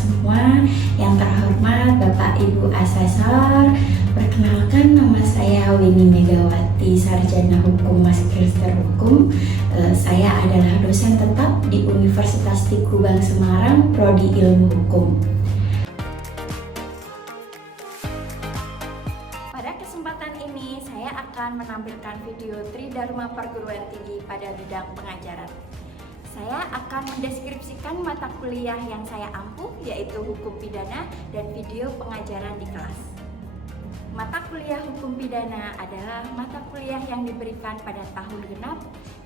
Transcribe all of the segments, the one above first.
semua. Yang terhormat Bapak Ibu Asesor, perkenalkan nama saya Winnie Megawati, Sarjana Hukum Magister Hukum. Saya adalah dosen tetap di Universitas Tikubang Semarang, Prodi Ilmu Hukum. Pada kesempatan ini saya akan menampilkan video Tridharma Perguruan Tinggi pada bidang pengajaran. Saya akan mendeskripsikan mata kuliah yang saya ampuh, yaitu Hukum Pidana dan video pengajaran di kelas. Mata kuliah Hukum Pidana adalah mata kuliah yang diberikan pada tahun genap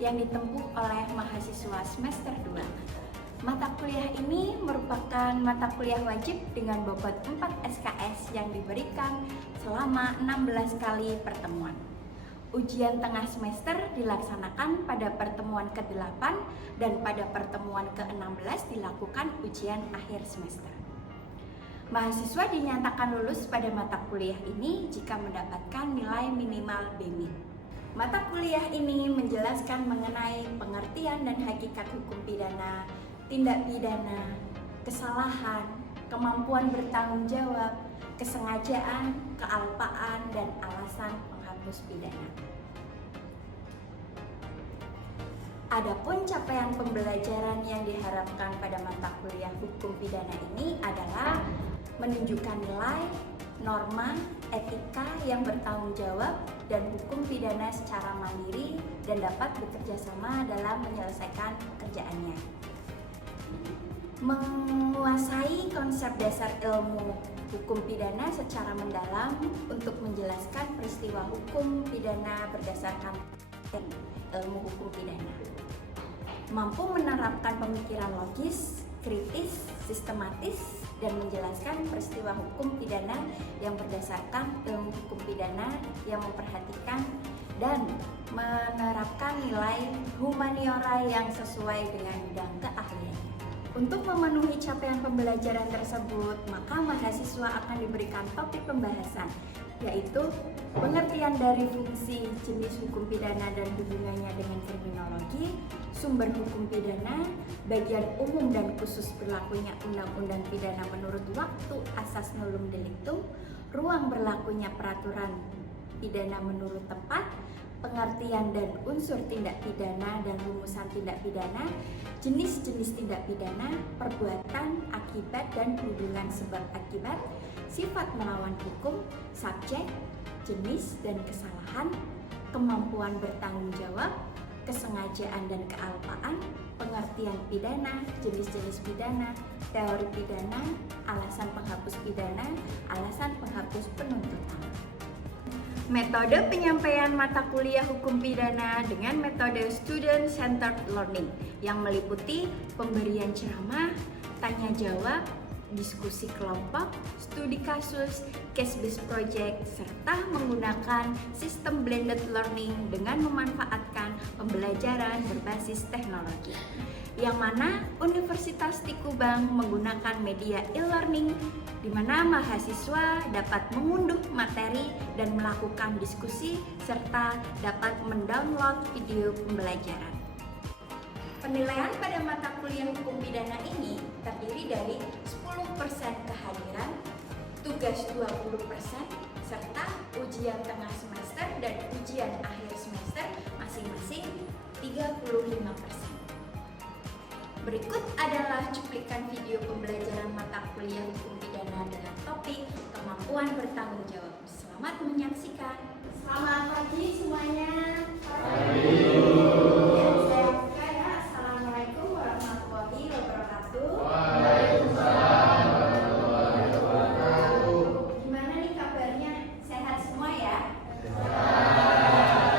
yang ditempuh oleh mahasiswa semester 2. Mata kuliah ini merupakan mata kuliah wajib dengan bobot 4 SKS yang diberikan selama 16 kali pertemuan. Ujian tengah semester dilaksanakan pada pertemuan ke-8 dan pada pertemuan ke-16 dilakukan ujian akhir semester. Mahasiswa dinyatakan lulus pada mata kuliah ini jika mendapatkan nilai minimal B-. Mata kuliah ini menjelaskan mengenai pengertian dan hakikat hukum pidana, tindak pidana, kesalahan, kemampuan bertanggung jawab, kesengajaan, kealpaan, dan alasan penghapus pidana. Adapun capaian pembelajaran yang diharapkan pada mata kuliah hukum pidana ini adalah menunjukkan nilai, norma, etika yang bertanggung jawab, dan hukum pidana secara mandiri dan dapat bekerja sama dalam menyelesaikan pekerjaannya. Menguasai konsep dasar ilmu hukum pidana secara mendalam untuk menjelaskan peristiwa hukum pidana berdasarkan ilmu hukum pidana. Mampu menerapkan pemikiran logis, kritis, sistematis, dan menjelaskan peristiwa hukum pidana yang berdasarkan ilmu hukum pidana yang memperhatikan dan menerapkan nilai humaniora yang sesuai dengan bidang keahliannya. Untuk memenuhi capaian pembelajaran tersebut, maka mahasiswa akan diberikan topik pembahasan, yaitu pengertian dari fungsi jenis hukum pidana dan hubungannya dengan kriminologi, sumber hukum pidana, bagian umum dan khusus berlakunya undang-undang pidana menurut waktu asas nullum delictum, ruang berlakunya peraturan pidana menurut tempat, pengertian dan unsur tindak pidana dan rumusan tindak pidana, jenis-jenis tindak pidana, perbuatan, akibat dan hubungan sebab akibat, sifat melawan hukum, subjek, jenis dan kesalahan, kemampuan bertanggung jawab, kesengajaan dan kealpaan, pengertian pidana, jenis-jenis pidana, teori pidana, alasan penghapus pidana, alasan penghapus penuntutan. Metode penyampaian mata kuliah hukum pidana dengan metode student centered learning yang meliputi pemberian ceramah, tanya jawab, diskusi kelompok, studi kasus, case-based project, serta menggunakan sistem blended learning dengan memanfaatkan pembelajaran berbasis teknologi. Yang mana Universitas Tikubang menggunakan media e-learning di mana mahasiswa dapat mengunduh materi dan melakukan diskusi serta dapat mendownload video pembelajaran. Penilaian pada mata kuliah hukum pidana ini terdiri dari 10% kehadiran, tugas 20%, serta ujian tengah semester dan ujian akhir semester masing-masing 35%. Berikut adalah cuplikan video pembelajaran mata kuliah hukum pidana dengan topik kemampuan bertanggung jawab. Selamat menyaksikan. Selamat pagi semuanya. Saya buka ya. Assalamualaikum warahmatullahi wabarakatuh. Waalaikumsalam warahmatullahi wabarakatuh. Gimana nih kabarnya? Sehat semua ya? Sehat.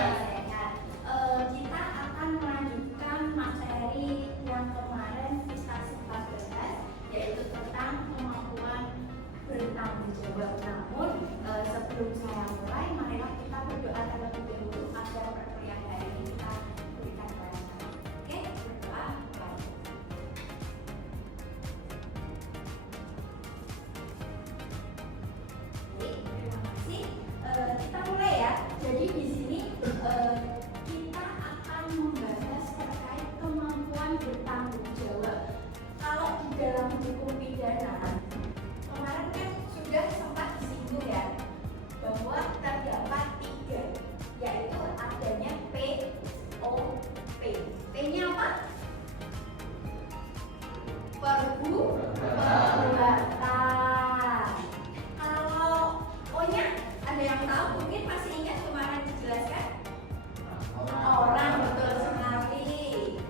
Kita akan melanjutkan materi yang kemarin kita sempat bahas, yaitu tentang kemampuan bertanggung jawab. Namun sebelum saya mulai, marilah kita berdoa terlebih dahulu agar perkuliahan hari ini kita berikan lancar. Oke, berdoa. Oke, terima kasih. Kita mulai ya. Jadi di sini kita akan membahas terkait kemampuan bertanggung jawab. Kalau di dalam hukum pidana yang tahu mungkin masih ingat kemarin dijelaskan? Orang, betul sekali.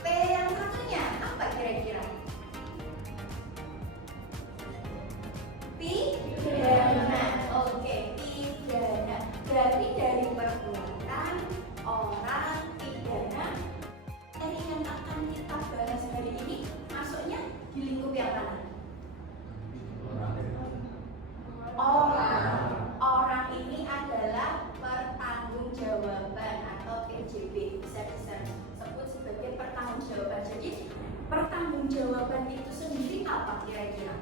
P yang satunya apa kira-kira? Pidana. Oke, pidana. Berarti dari perbuatan, orang, pidana. Dari yang akan kita bahas hari ini masuknya di lingkup yang mana? Orang ini adalah pertanggungjawaban atau PJB, bisa disebut sebagai pertanggungjawaban. Jadi pertanggungjawaban itu sendiri apa kira-kira?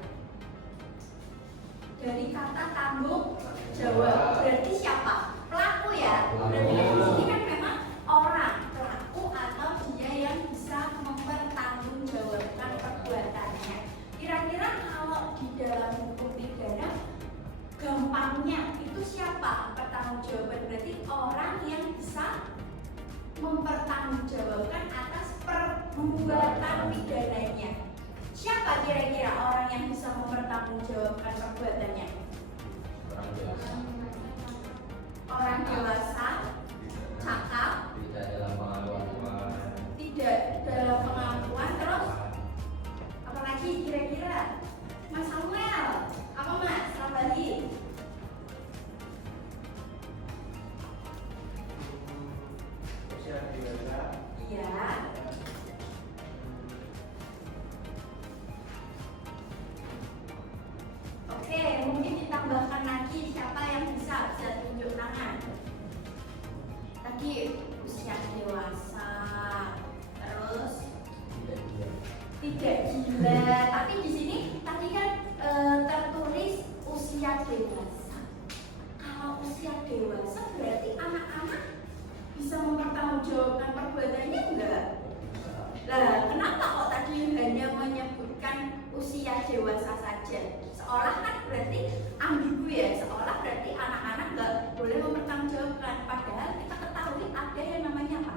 Dari kata tanggung jawab, berarti siapa? Pelaku ya. Berarti di sini kan memang orang, pelaku atau dia yang bisa mempertanggungjawabkan perbuatannya. Kira-kira kalau di dalam hukum pidana gampangnya itu siapa pertanggungjawaban? Berarti orang yang bisa mempertanggungjawabkan atas perbuatan pidananya. Siapa kira-kira orang yang bisa mempertanggungjawabkan perbuatannya? Orang dewasa, cakap, tidak dalam pengakuan, terus apa lagi kira-kira? Mas Samuel, apa Mas? Tambahin. Iya. Oke, mungkin ditambahkan lagi siapa yang bisa tunjuk tangan. Tadi usia dewasa, terus tidak gila. Tapi di sini tadi kan tertulis usia dewasa. Kalau usia dewasa berarti anak-anak bisa mempertanggungjawabkan perbuatannya enggak? Lah, kenapa kok tadi hanya menyebutkan usia dewasa saja? Seolah kan berarti ambigu ya, seolah berarti anak-anak nggak boleh mempertanggungjawabkan. Padahal kita ketahui ada yang namanya apa?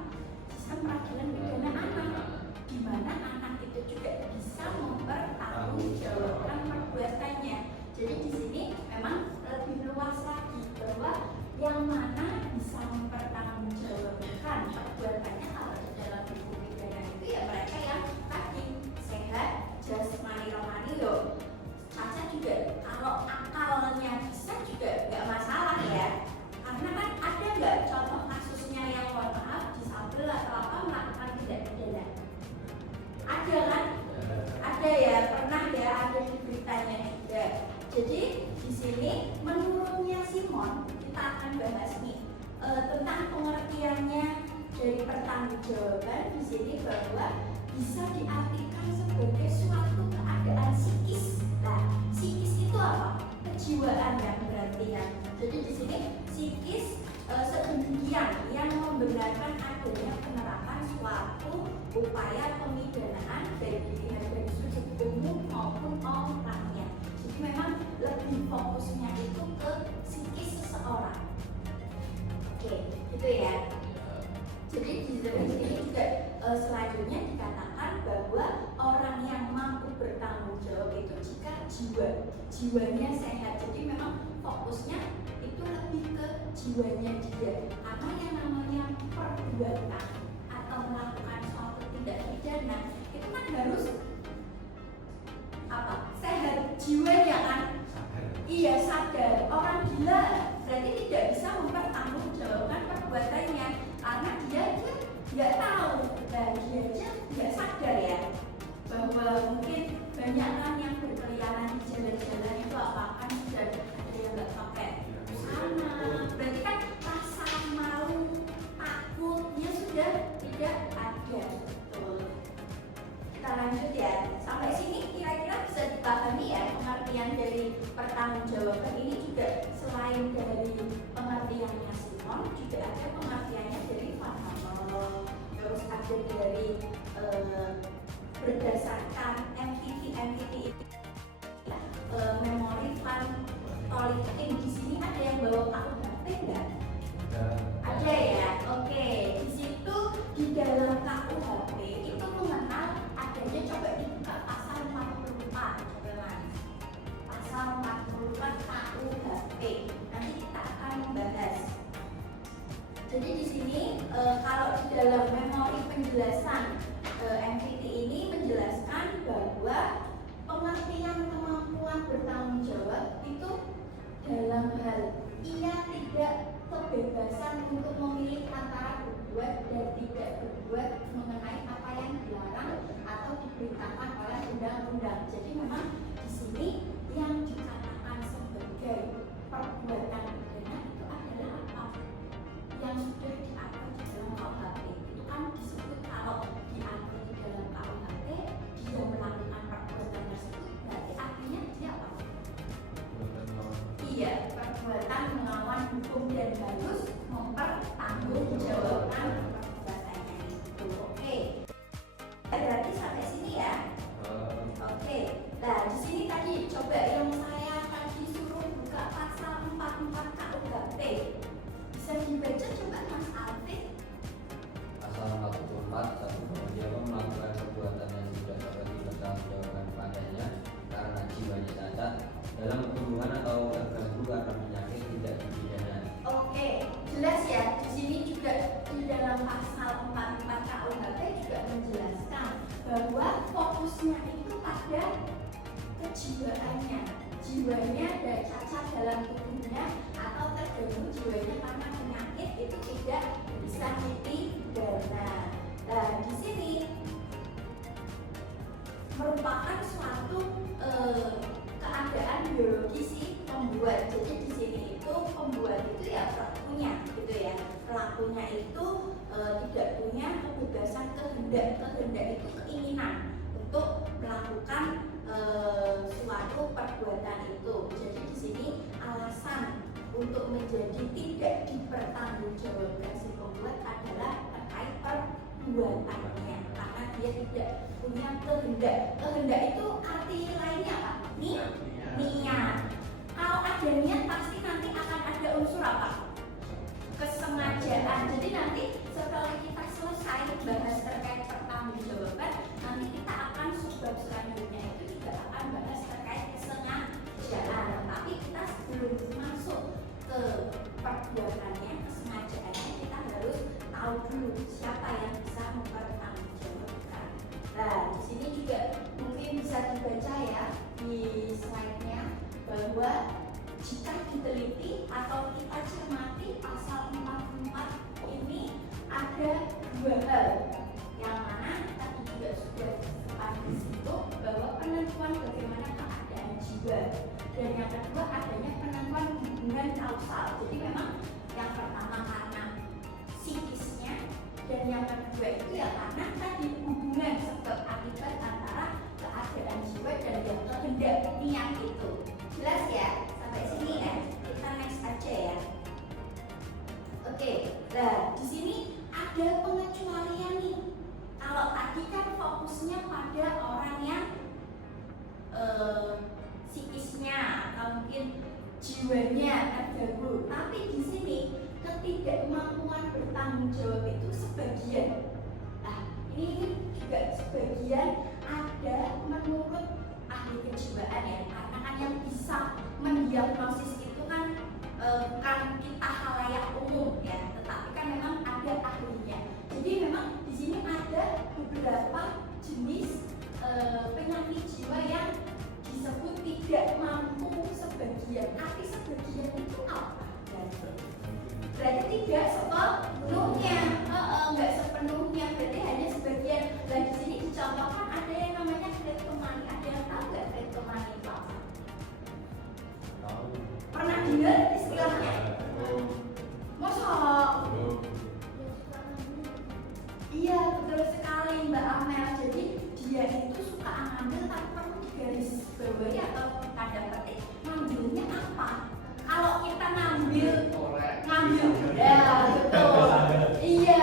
Sistem peradilan pidana anak, di mana anak itu juga bisa mempertanggungjawabkan perbuatannya. Jadi di sini memang lebih luas lagi bahwa yang mana bisa mempertanggungjawabkan perbuatannya kalau di dalam hukum pidana itu ya mereka yang tadi sehat, jasmani rohani loh. Caca juga kalau akalnya bisa juga nggak masalah ya, karena kan ada nggak contoh kasusnya yang mohon maaf disabel atau apa melakukan tindak pidana? Ada kan? Ada ya, pernah ya, ada di beritanya juga. Jadi di sini menurutnya Simon kita akan bahas nih tentang pengertiannya dari pertanggungjawaban di sini bahwa bisa diartikan sebagai suatu keadaan psikis. Nah, psikis itu apa? Kejiwaan yang berarti ya. Jadi di sini psikis sedemikian yang membenarkan adanya penerapan suatu upaya pemidanaan baik dilihat dari sudut umum maupun orangnya. Jadi memang lebih fokusnya itu ke psikis seseorang. Oke, gitu ya. Jadi di sini juga selanjutnya dikatakan bahwa orang yang mampu bertanggung jawab itu jika jiwanya sehat. Jadi memang fokusnya itu lebih ke jiwanya dia. Karena yang namanya perbuatan atau melakukan suatu tindak pidana itu kan harus apa? Sehat jiwanya kan? Iya, sadar. Orang gila berarti tidak bisa mempertanggungjawabkan perbuatannya karena dia nggak tahu. Nah, dia aja nggak sadar ya bahwa mungkin banyak kan yang berkeliaran di jalan-jalan itu apakah sudah ada yang nggak pakai busana. Berarti kan rasa malu, takutnya sudah tidak ada. Betul. Kita lanjut ya. Sampai sini kira-kira bisa dipahami ya pengertian dari pertanggungjawaban ini juga selain dari pengertiannya Simon juga ada pengertiannya dari Van Hammel. Terus ada dari berdasarkan MTT memori Van Tolkien. Di sini ada yang bawa KUHP enggak? Ada ya. Oke. Di situ di dalam KUHP itu mengenal adanya, coba dibuka pasal 44. Pasal 44 KUHP. Nanti dalam memori penjelasan MVT ini menjelaskan bahwa pengertian kemampuan bertanggung jawab itu dalam hal ia tidak kebebasan untuk memilih antara berbuat dan tidak berbuat mengenai apa yang dilarang atau diberitakan oleh undang-undang. Jadi memang di sini yang dikatakan sebagai perbuatan pidana itu adalah apa yang sudah diatur di dalam KUHP. Itu kan disebut kalau diatur di dalam KUHP dia melakukan perbuatan tersebut, berarti artinya dia apa? Iya, perbuatan melawan hukum dan harus mempertanggungjawabkan perbuatannya itu. Oke, berarti sampai sini ya. Oke, nah di sini tadi coba yang saya tadi suruh buka pasal 44 KUHP. Bisa dibaca coba Mas Alvin. Pasal 44 satu penjawab melakukan perbuatan yang tidak dapat dipertanggungjawabkan padanya karena jiwanya cacat dalam pertumbuhan atau terganggu karena penyakit tidak dipidana. Oke, jelas ya. Di sini juga di dalam pasal 44 KUHP juga menjelaskan bahwa fokusnya itu pada kejiwaannya. Jiwanya ada cacat dalam tubuhnya atau terganggu jiwanya karena penyakit itu tidak bisa dipidana. Nah, di sini merupakan suatu keadaan biologi si pembuat. Jadi di sini itu pembuat itu ya pelakunya, gitu ya. Pelakunya itu tidak punya kebebasan kehendak. Kehendak itu keinginan untuk melakukan suatu perbuatan itu. Jadi di sini alasan untuk menjadi tidak dipertanggungjawabkan si pembuat adalah terkait perbuatannya, karena dia tidak punya kehendak. Kehendak itu arti lainnya apa? Niat. Kalau ada niat pasti nanti akan ada unsur apa? Kesengajaan. Jadi nanti setelah kita selesai bahas terkait pertanggungjawaban, nanti kita akan subbab selanjutnya itu juga akan bahas terkait kesengajaan. Tapi kita sebelum masuk ke perbuatannya, kesengajaannya, kita harus tahu dulu siapa yang bisa mempertanggungjawabkan. Nah, di sini juga mungkin bisa dibaca ya di slide-nya bahwa jika diteliti atau kita cermati pasal 44 ini ada dua hal, yang mana tadi juga sudah disebut di situ bahwa penentuan bagaimana keadaan jiwa, dan yang kedua adanya penentuan hubungan kausal. Jadi memang yang pertama karena psikisnya, dan yang kedua itu ya karena tadi hubungan sebab akibat antara keadaan jiwa dan yang kehendak niat itu. Jelas ya? Sampai sini ya. Kita next aja ya. Oke. Nah, di sini ada pengecualian nih. Kalau tadi kan fokusnya pada orang yang psikisnya atau mungkin jiwanya terganggu, tapi di sini ketidakmampuan bertanggung jawab itu sebagian. Nah, ini juga sebagian ada menurut ahli kejiwaan ya, karena kan yang bisa mendiagnosis itu kan bukan kita halayak umum ya, tetapi kan memang ada ahlinya. Jadi memang di sini ada beberapa jenis penyakit jiwa yang disebut tidak mampu sebagian. Arti sebagian itu apa? Berarti tidak sepenuhnya, nggak sepenuhnya, berarti hanya sebagian. Nah, di sini dicontohkan ada yang namanya kleptomani. Ada yang tahu nggak kleptomani itu apa? Pernah dengar istilahnya? Masa? Iya, betul sekali Mbak Amel. Jadi dia itu suka ngambil tapi perlu digaris bawahi atau tanda petik ngambilnya apa? Kalau kita ngambil ya betul. Iya,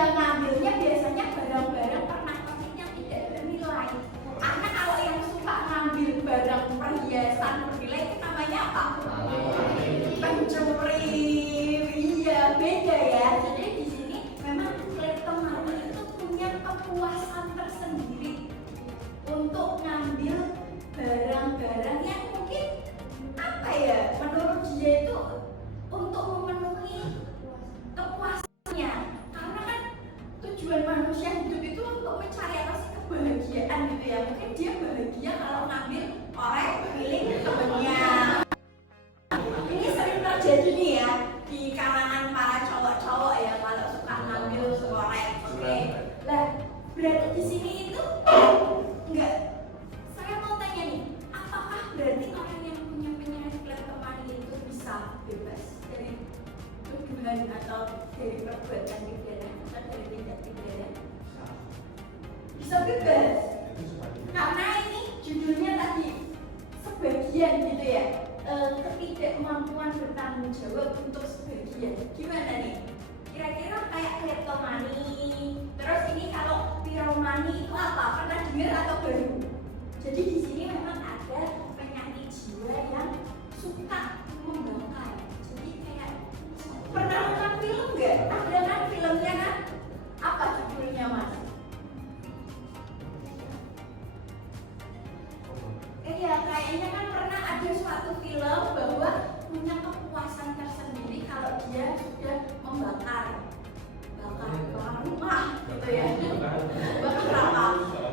Jadi nih ya, di kalangan para cowok-cowok ya kalau suka ngambil korek, oke. Lah, berarti di sini itu enggak. Saya mau tanya nih, apakah berarti orang yang punya penyakit kleptomania itu bisa bebas dari tuduhan atau dari perbuatan pidana atau dari tindak pidana? Bisa bebas. Karena ini judulnya tadi sebagian gitu ya, ketidakmampuan bertanggung jawab untuk sebagian. Gimana nih? Kira-kira kayak kleptomani. Terus ini kalau piromani itu apa? Pernah dengar atau baru? Jadi di sini memang ada penyakit jiwa yang suka membakar. Jadi kayak pernah nonton film nggak? Ada kan filmnya kan? Apa judulnya mas? Iya, kayaknya kan pernah ada suatu film bahwa punya kepuasan tersendiri kalau dia sudah membakar rumah gitu ya. Bakar apa?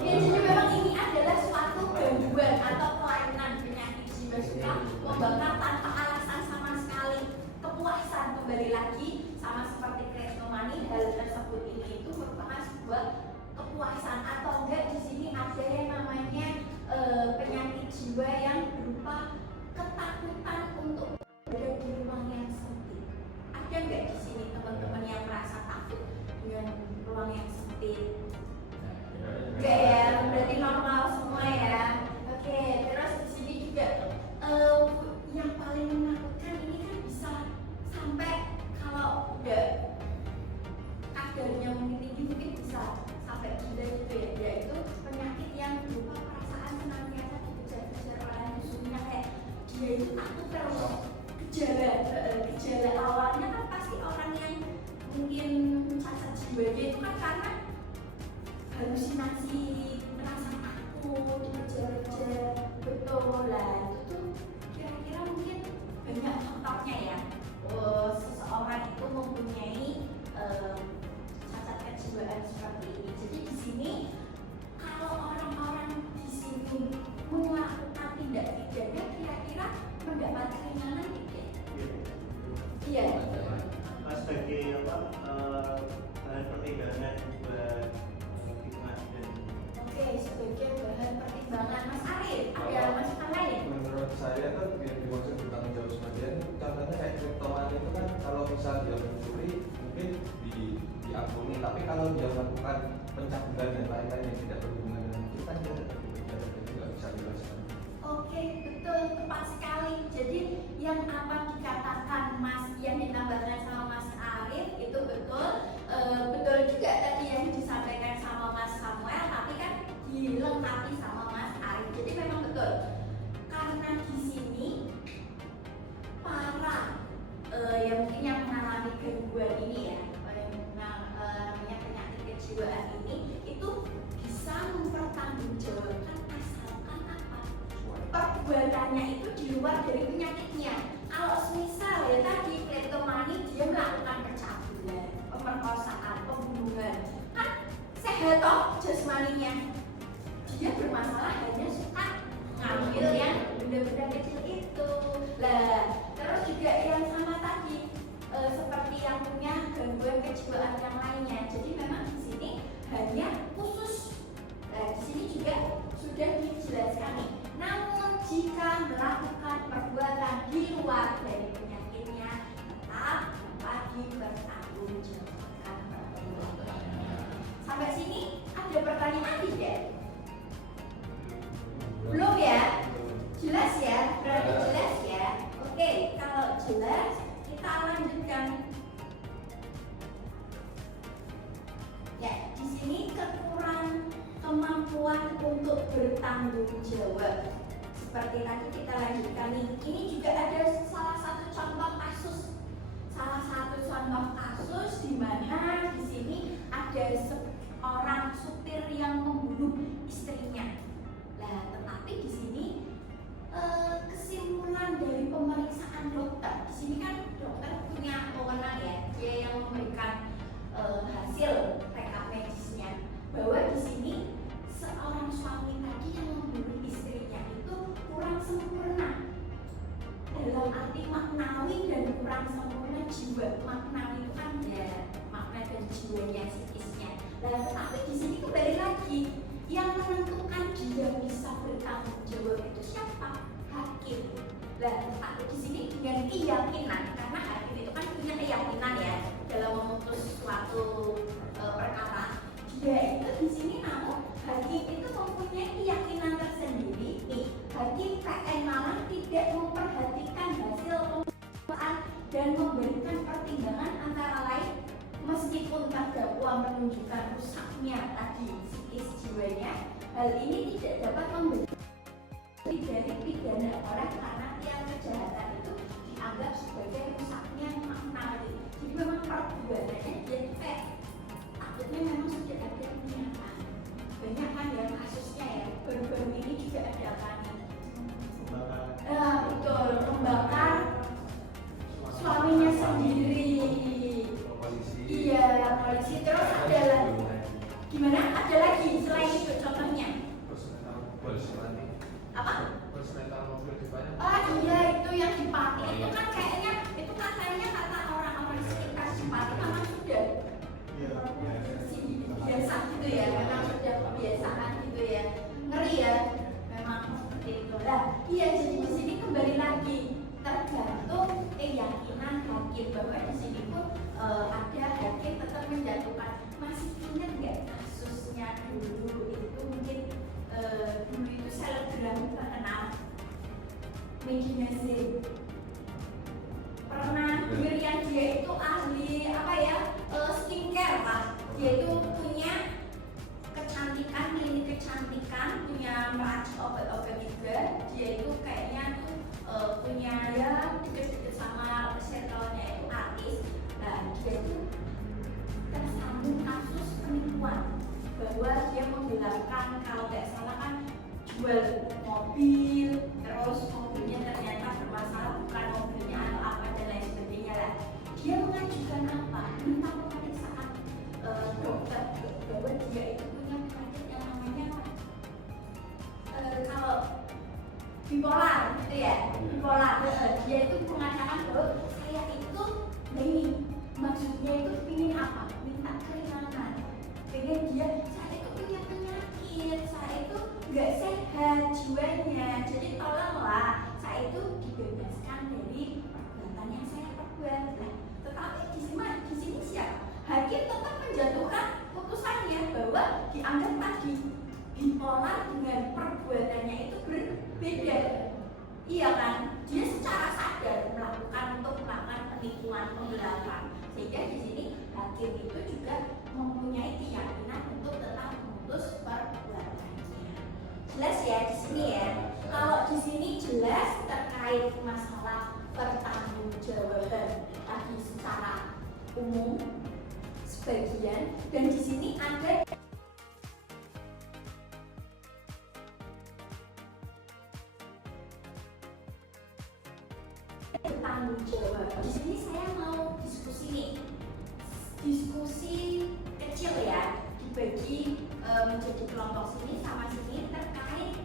Ya, jadi memang ini adalah suatu gangguan atau kelainan penyakit jiwa suka membakar tanpa alasan sama sekali. Kepuasan kembali lagi sama seperti kleptomani, hal tersebut ini itu merupakan sebuah kepuasan atau enggak di sini ada yang namanya penyakit jiwa yang berupa ketakutan untuk berada di ruang yang sempit. Ada nggak di sini teman-teman yang merasa takut dengan ruang yang sempit? Enggak ya, berarti normal semua ya. Oke, terus di sini juga yang paling menakutkan ini kan bisa sampai kalau udah kadarnya mungkin tinggi mungkin bisa sampai gila gitu ya, yaitu penyakit yang berupa perasaan senantiasa dikejar-kejar oleh musuhnya, kayak dia itu takut terus. Gejala awalnya kan pasti orang yang mungkin cacat jiwanya itu kan karena halusinasi, merasa takut, dikejar-kejar, betul lah. Itu tuh kira-kira mungkin banyak faktornya ya. Seseorang itu mempunyai cacat kejiwaan seperti ini. Jadi di sini kalau orang-orang di sini melakukan tindak pidana, kira-kira mendapat keringanan tidak? Iya. Sebagai bahan pertimbangan buat pengadilan. Oke, sebagai bahan pertimbangan. Mas Arif, ada masukan lain? Menurut saya kan yang dimaksud bertanggung jawab sebagian, contohnya kayak kleptomani itu kan kalau misal dia mencuri mungkin diampuni, tapi kalau dia melakukan pencabulan dan lain-lain yang tidak berhubungan dengan itu kan dia tetap dipenjara, jadi nggak bisa dijelaskan. Oke, betul, tepat sekali. Jadi yang apa dikatakan Mas, yang ditambahkan sama Mas Arif itu betul. Betul juga tadi yang disampaikan sama Mas Samuel, tapi kan dilengkapi sama Mas Arif. Jadi memang betul. Karena di sini para yang mungkin yang mengalami gangguan ini ya, namanya penyakit kejiwaan ini itu bisa mempertanggungjawabkan asalkan apa? Perbuatannya itu di luar dari penyakitnya. Kalau misal ya tadi kleptomani dia melakukan pencabulan, pemerkosaan, pembunuhan, kan sehat toh jasmaninya. Dia bermasalah hanya suka ngambil yang benda-benda kecil itu. Lah, terus juga yang sama tadi seperti yang punya gangguan kejiwaan yang lainnya. Jadi memang di sini hanya khusus. Nah, di sini juga sudah dijelaskan nih. Namun jika melakukan perbuatan di luar dari penyakitnya, tetap dapat dipertanggungjawabkan perbuatannya. Sampai sini ada pertanyaan tidak? Belum ya? Jelas ya? Berarti jelas ya? Oke, kalau jelas kita lanjutkan. Ya, di sini kekurangan kemampuan untuk bertanggung jawab. Seperti tadi kita lanjutkan nih. Ini juga ada salah satu contoh kasus. Salah satu contoh kasus di mana di sini ada seorang supir yang membunuh istrinya. Nah, tetapi di sini kesimpulan dari pemeriksaan dokter. Di sini kan dokter punya wewenang ya, dia yang memberikan hasil rekap medisnya bahwa di sini seorang suami tadi yang membunuh istrinya itu kurang sempurna dalam arti maknawi dan kurang sempurna jiwa. Maknawi itu kan ya makna dan jiwanya, psikisnya. Nah, tapi di sini kembali lagi yang menentukan dia bisa bertanggung jawab itu siapa? Hakim. Nah, tapi di sini dengan keyakinan, karena hakim itu kan punya keyakinan ya dalam memutus suatu perkara. Dia itu di sini namun hakim itu mempunyai keyakinan tersendiri. Nih, hakim PN malah tidak memperhatikan hasil pemeriksaan dan memberikan pertimbangan antara lain meskipun terdakwa menunjukkan rusaknya tadi psikis jiwanya, hal ini tidak dapat memberi dari pidana orang karena yang kejahatan itu dianggap sebagai rusaknya maknawi. Jadi memang perbuatannya dia kayak takutnya memang sudah ada niatan. Banyak kan ya kasusnya ya, baru-baru ini juga ada kan betul, membakar suaminya sendiri. Iya, polisi. Terus ada lagi. Gimana? Ada lagi selain itu contohnya? Apa? Iya, itu yang di Pati. Itu kan kayaknya, itu katanya kata orang-orang sekitar di Pati memang sudah biasa gitu ya, memang sudah kebiasaan gitu ya. Ngeri ya, memang seperti itu. Lah, iya, jadi di sini kembali lagi tergantung keyakinan hakim bahwa di sini pun ada hakim tetap menjatuhkan. Masih ingat nggak kasusnya dulu itu mungkin dulu itu selebgram terkenal Maggie Nazir. Pernah dengar yang dia itu ahli apa ya, skincare lah. Dia itu punya kecantikan, klinik kecantikan, punya meracik obat-obat juga. Dia itu kayaknya tuh punya ya deket-deket sama circle-nya itu artis. Nah, dia itu tersambung kasus penipuan bahwa dia menggelapkan, kalau nggak salah kan jual mobil, terus mobilnya ternyata bermasalah, bukan mobilnya atau apa dan lain sebagainya lah. Dia mengajukan apa? Minta pemeriksaan dokter bahwa dia itu punya penyakit yang namanya kalau bipolar gitu ya, bipolar. Dia itu mengatakan bahwa saya itu ini maksudnya itu ingin apa? Minta keringanan. Pengen dia, saya itu punya penyakit, saya itu nggak sehat jiwanya, jadi tolonglah saya itu dibebaskan dari perbuatan yang saya perbuat. Nah, tetapi di sini siapa? Hakim tetap menjatuhkan putusannya bahwa dianggap tadi bipolar dengan perbuatannya itu berbeda. Iya kan? Dia secara sadar untuk melakukan penipuan, penggelapan. Sehingga di sini hakim itu juga mempunyai keyakinan untuk tetap memutus perbuatannya. Jelas ya di sini ya. Kalau di sini jelas terkait masalah pertanggungjawaban tadi secara umum sebagian, dan di sini ada bertanggung jawab. Di sini saya mau diskusi nih, diskusi kecil ya, dibagi menjadi kelompok sini sama sini terkait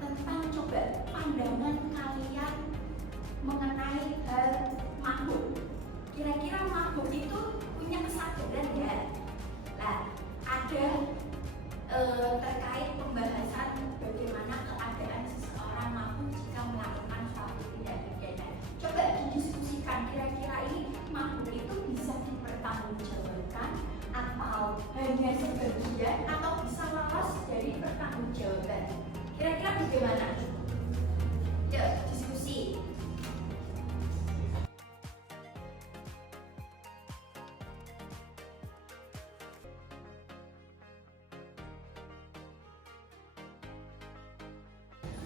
tentang coba pandangan kalian mengenai hal makhluk. Kira-kira makhluk itu punya kesadaran ya? Nah, ada terkait pembahasan bagaimana keadaan seseorang makhluk jika melakukan suatu tindak pidana. Coba didiskusikan, kira-kira ini makhluk itu bisa dipertanggungjawabkan atau hanya sebagian atau bisa lolos dari pertanggungjawaban. Kira-kira bagaimana? Yuk, diskusi.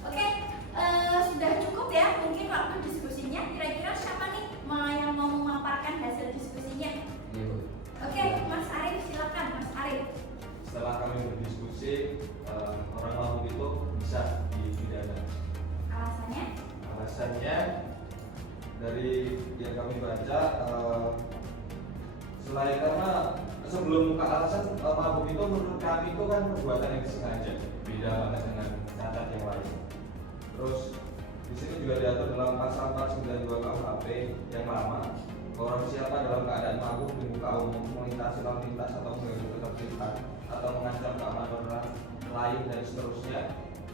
Oke, sudah cukup ya mungkin waktu diskusinya. Kira-kira siapa nih yang mau memaparkan hasil diskusinya? Iya, Bu. Oke, Mas Arif, silakan Mas Arif. Setelah kami berdiskusi, orang makhluk itu bisa dipidana. Alasannya? Alasannya dari yang kami baca, selain karena sebelum ke alasan mabuk itu menurut kami itu kan perbuatan yang disengaja, beda banget dengan cacat yang lain. Terus Di sini juga diatur dalam pasal 492 KUHP yang lama, orang siapa dalam keadaan mabuk di muka umum melintasi lalu lintas atau mengganggu ketertiban atau mengancam keamanan orang lain dan seterusnya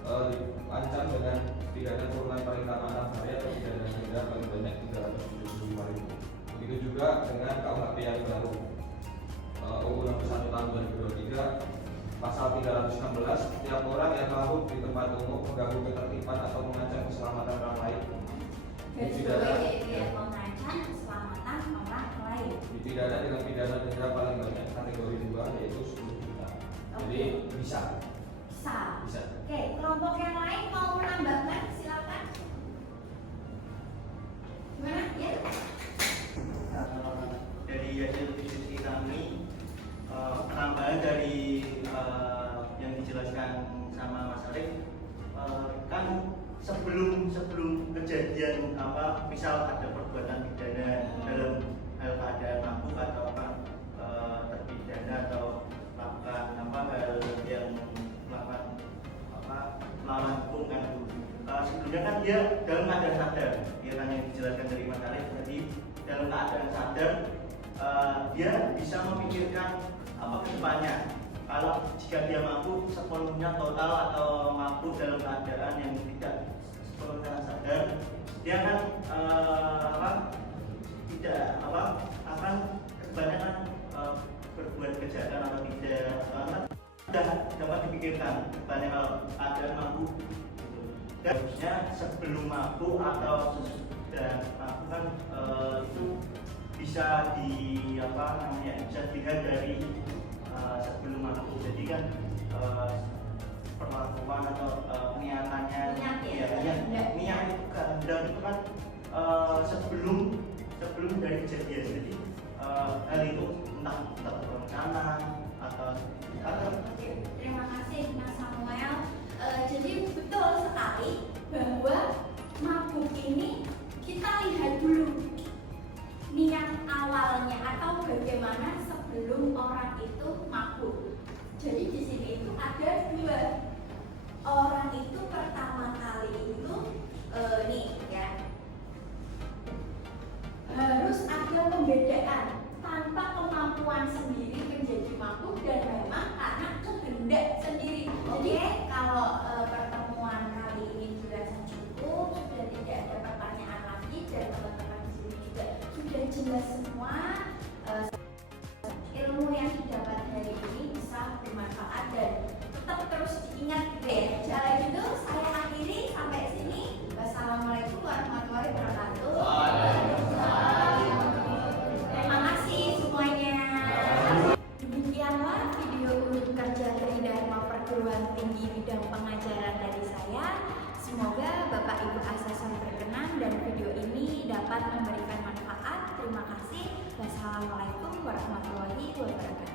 diancam dengan pidana kurungan paling lama 6 hari atau pidana denda paling banyak 375.000. Begitu juga dengan KUHP yang baru UU 61 tahun 2023 pasal 316, setiap orang yang mabuk di tempat umum mengganggu ketertiban atau mengancam keselamatan orang lain dipidana mengancam keselamatan orang lain. dipidana dengan pidana denda paling banyak kategori 2 yaitu 10 juta. Jadi bisa. Oke, kelompok yang lain mau menambahkan silakan. Gimana? Ya. Dari hasil diskusi kami, penambahan dari yang dijelaskan sama Mas Arif, kan sebelum kejadian misal ada perbuatan pidana dalam hal keadaan mabuk atau terpidana atau melakukan hal yang melawan hukum kan, sebelumnya kan dia dalam keadaan sadar, dia kan yang dijelaskan dari Mas Arif tadi, dalam keadaan sadar dia bisa memikirkan ke depannya. Kalau jika dia mampu sepenuhnya total atau mampu dalam keadaan yang tidak sepenuhnya sadar, dia akan akan kebanyakan berbuat kejahatan atau tidak, sudah dapat dipikirkan kebanyakan kalau keadaan mampu. Dan harusnya sebelum mampu atau sesudah mampu kan itu bisa bisa dilihat dari sebelum mampu. Jadi kan perlakuan atau niatannya, niat itu kehendak itu kan sebelum dari kejadian. Jadi hal itu entah berencana atau Terima kasih Mas Samuel. Jadi betul sekali bahwa mabuk ini kita lihat dulu niat awalnya atau bagaimana sebelum orang itu mabuk. Jadi di sini itu ada dua. Orang itu pertama kali itu harus ada pembedaan tanpa kemampuan sendiri menjadi mabuk dan memang karena kehendak sendiri. Jadi kalau pertemuan kali ini dirasa cukup, sudah tidak ada pertanyaan lagi dan teman-teman di sini juga sudah jelas semua. Ilmu yang didapat hari ini bisa bermanfaat dan tetap terus diingat gitu ya. Jadi gitu saya akhiri sampai sini. Wassalamualaikum warahmatullahi wabarakatuh. Terima kasih semuanya. Demikianlah video unit kerja dari Dharma Perguruan Tinggi bidang pengajaran dari saya. Semoga Bapak Ibu asesor berkenan dan video ini dapat memberikan manfaat. Terima kasih. Wassalamualaikum warahmatullahi wabarakatuh.